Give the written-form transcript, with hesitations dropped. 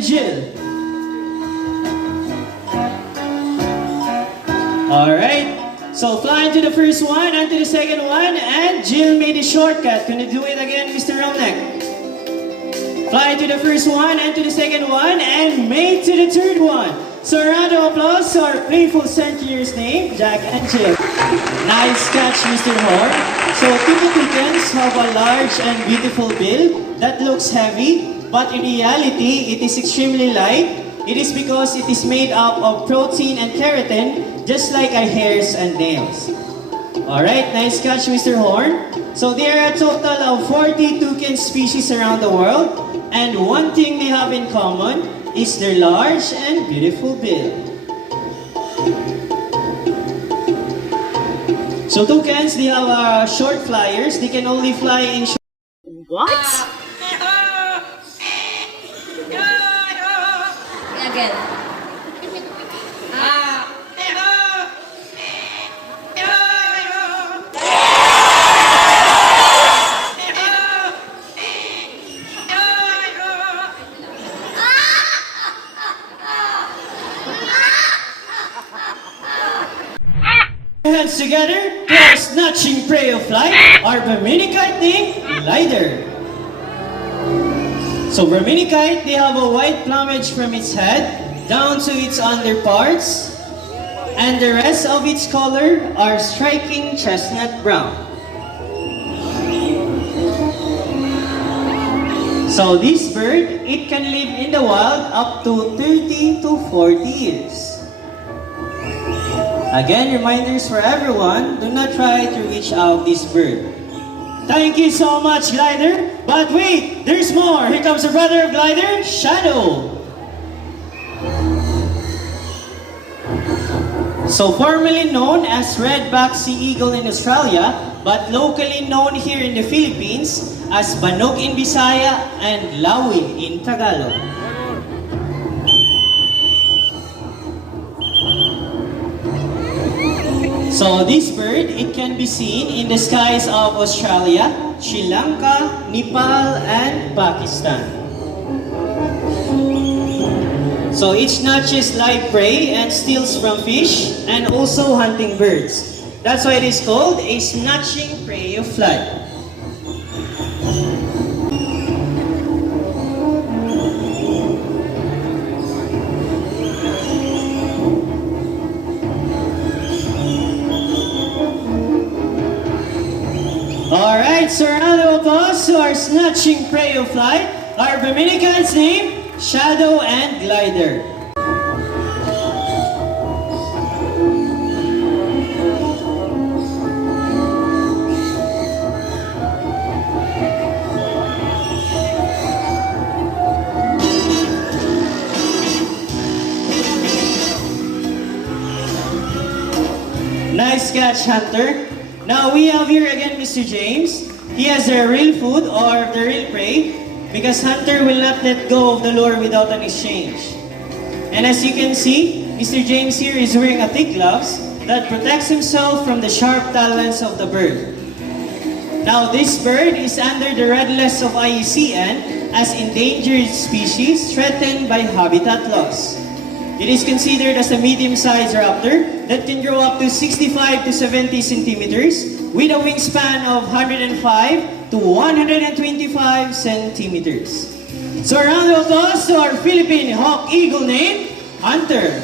and Jill. Alright, so fly into the first one and to the second one, and Jill made a shortcut. Can you do it again, Mr. Romnek? Fly to the first one and to the second one, and made to the third one. So a round of applause to our playful Centennials name, Jack and Jill. Nice catch, Mr. Horn. So people chickens have a large and beautiful bill that looks heavy, but in reality, it is extremely light. It is because it is made up of protein and keratin, just like our hairs and nails. Alright, nice catch, Mr. Horn. So there are a total of 40 toucan species around the world, and one thing they have in common is their large and beautiful bill. So toucans, they have short flyers. They can only fly in short... What? Again. Hands together, they are snatching prey of flight, our Brahminicite named Glider. So Brahminicite, they have a white plumage from its head down to its underparts, and the rest of its color are striking chestnut brown. So this bird, it can live in the wild up to 30 to 40 years. Again, reminders for everyone, do not try to reach out this bird. Thank you so much, Glider. But wait, there's more. Here comes the brother of Glider, Shadow. So formerly known as red-backed sea eagle in Australia, but locally known here in the Philippines as Banog in Bisaya and Lawi in Tagalog. So this bird, it can be seen in the skies of Australia, Sri Lanka, Nepal, and Pakistan. So it snatches live prey and steals from fish and also hunting birds. That's why it is called a snatching prey of flight. Alright, so round of applause to our snatching prey of flight, our Brahminicans named Shadow and Glider. Nice catch, Hunter. Now we have here again Mr. James. He has the real food or the real prey because Hunter will not let go of the lure without an exchange. And as you can see, Mr. James here is wearing a thick gloves that protects himself from the sharp talons of the bird. Now this bird is under the red list of IUCN as endangered species threatened by habitat loss. It is considered as a medium-sized raptor that can grow up to 65 to 70 centimeters with a wingspan of 105 to 125 centimeters. So a round of applause to our Philippine hawk eagle named Hunter.